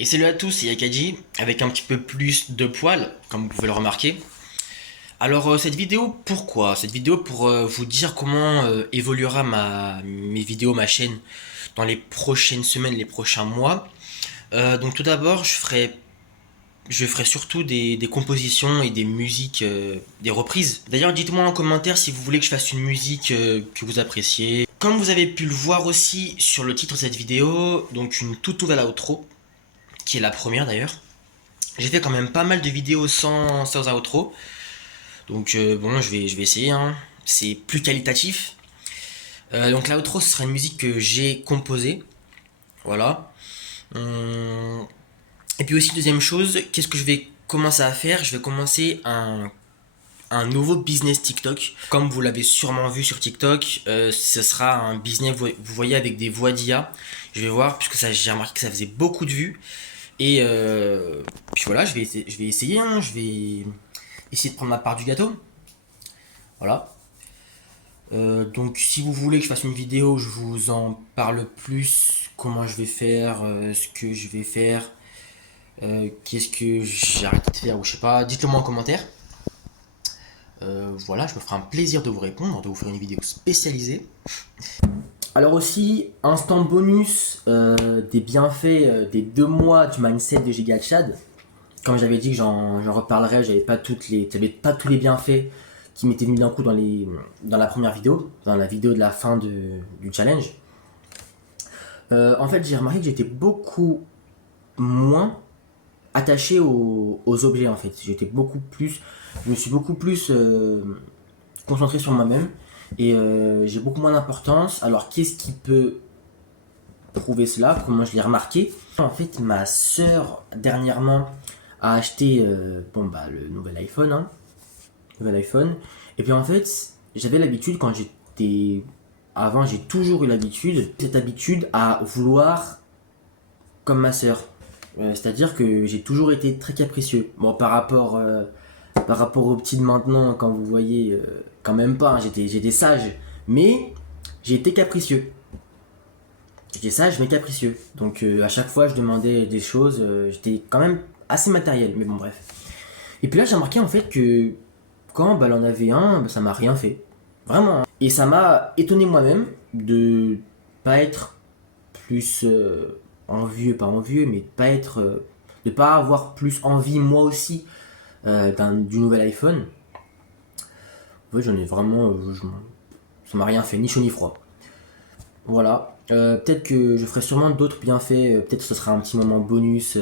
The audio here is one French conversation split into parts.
Et salut à tous, c'est Yakadji, avec un petit peu plus de poils, comme vous pouvez le remarquer. Alors cette vidéo, pourquoi? Cette vidéo pour vous dire comment évoluera mes vidéos, ma chaîne dans les prochaines semaines, les prochains mois. Donc tout d'abord, je ferai surtout des compositions et des musiques, des reprises. D'ailleurs, dites-moi en commentaire si vous voulez que je fasse une musique que vous appréciez. Comme vous avez pu le voir aussi sur le titre de cette vidéo, donc une toute nouvelle outro, qui est la première d'ailleurs. J'ai fait quand même pas mal de vidéos sans outro. Donc bon, je vais essayer, hein. C'est plus qualitatif. Donc l'outro, ce sera une musique que j'ai composée. Voilà. Et puis aussi, deuxième chose, qu'est-ce que je vais commencer à faire? Je vais commencer un nouveau business TikTok. Comme vous l'avez sûrement vu sur TikTok, ce sera un business, vous voyez, avec des voix d'IA. Je vais voir, puisque ça, j'ai remarqué que ça faisait beaucoup de vues. Et puis voilà, je vais essayer, hein. Je vais essayer de prendre ma part du gâteau. Voilà. Donc si vous voulez que je fasse une vidéo, je vous en parle plus, comment je vais faire, ce que je vais faire, qu'est-ce que j'ai arrêté de faire ou je sais pas, dites-le moi en commentaire. Voilà, je me ferai un plaisir de vous répondre, de vous faire une vidéo spécialisée. Alors aussi, instant bonus des bienfaits des 2 mois du mindset de Giga Chad. Comme j'avais dit que j'en reparlerai, j'avais pas tous les bienfaits qui m'étaient venus d'un coup dans la première vidéo, dans la vidéo de la fin du challenge. En fait, j'ai remarqué que j'étais beaucoup moins attaché aux objets en fait. Je me suis beaucoup plus concentré sur moi-même et j'ai beaucoup moins d'importance. Alors qu'est-ce qui peut prouver cela? Comment je l'ai remarqué? En fait, ma sœur dernièrement a acheté le nouvel iPhone, hein, nouvel iPhone. Et puis en fait, j'avais l'habitude quand j'étais avant, j'ai toujours eu cette habitude à vouloir comme ma sœur. C'est-à-dire que j'ai toujours été très capricieux. Bon, par rapport aux petits de maintenant, quand vous voyez, quand même pas, hein, j'étais sage, mais j'ai été capricieux. J'étais sage mais capricieux. Donc à chaque fois je demandais des choses, j'étais quand même assez matériel, mais bon bref. Et puis là j'ai remarqué en fait que quand elle en avait un, ça m'a rien fait. Vraiment, hein. Et ça m'a étonné moi-même de pas être plus pas envieux, mais de pas avoir plus envie moi aussi du nouvel iPhone. En fait j'en ai vraiment, ça m'a rien fait, ni chaud ni froid. Voilà. Peut-être que je ferai sûrement d'autres bienfaits. Peut-être que ce sera un petit moment bonus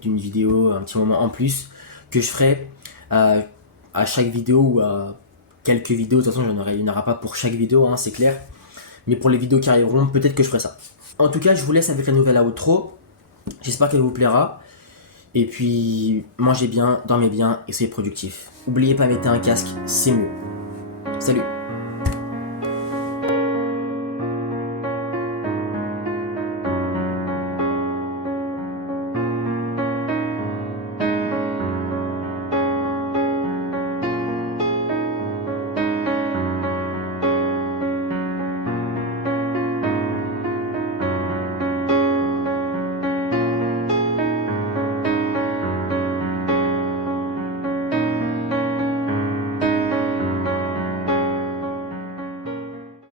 d'une vidéo, un petit moment en plus que je ferai à chaque vidéo ou à quelques vidéos. De toute façon, il n'y en aura pas pour chaque vidéo, hein, c'est clair. Mais pour les vidéos qui arriveront, peut-être que je ferai ça. En tout cas, je vous laisse avec la nouvelle outro. J'espère qu'elle vous plaira. Et puis, mangez bien, dormez bien et soyez productifs. N'oubliez pas, mettez un casque, c'est mieux. Salut!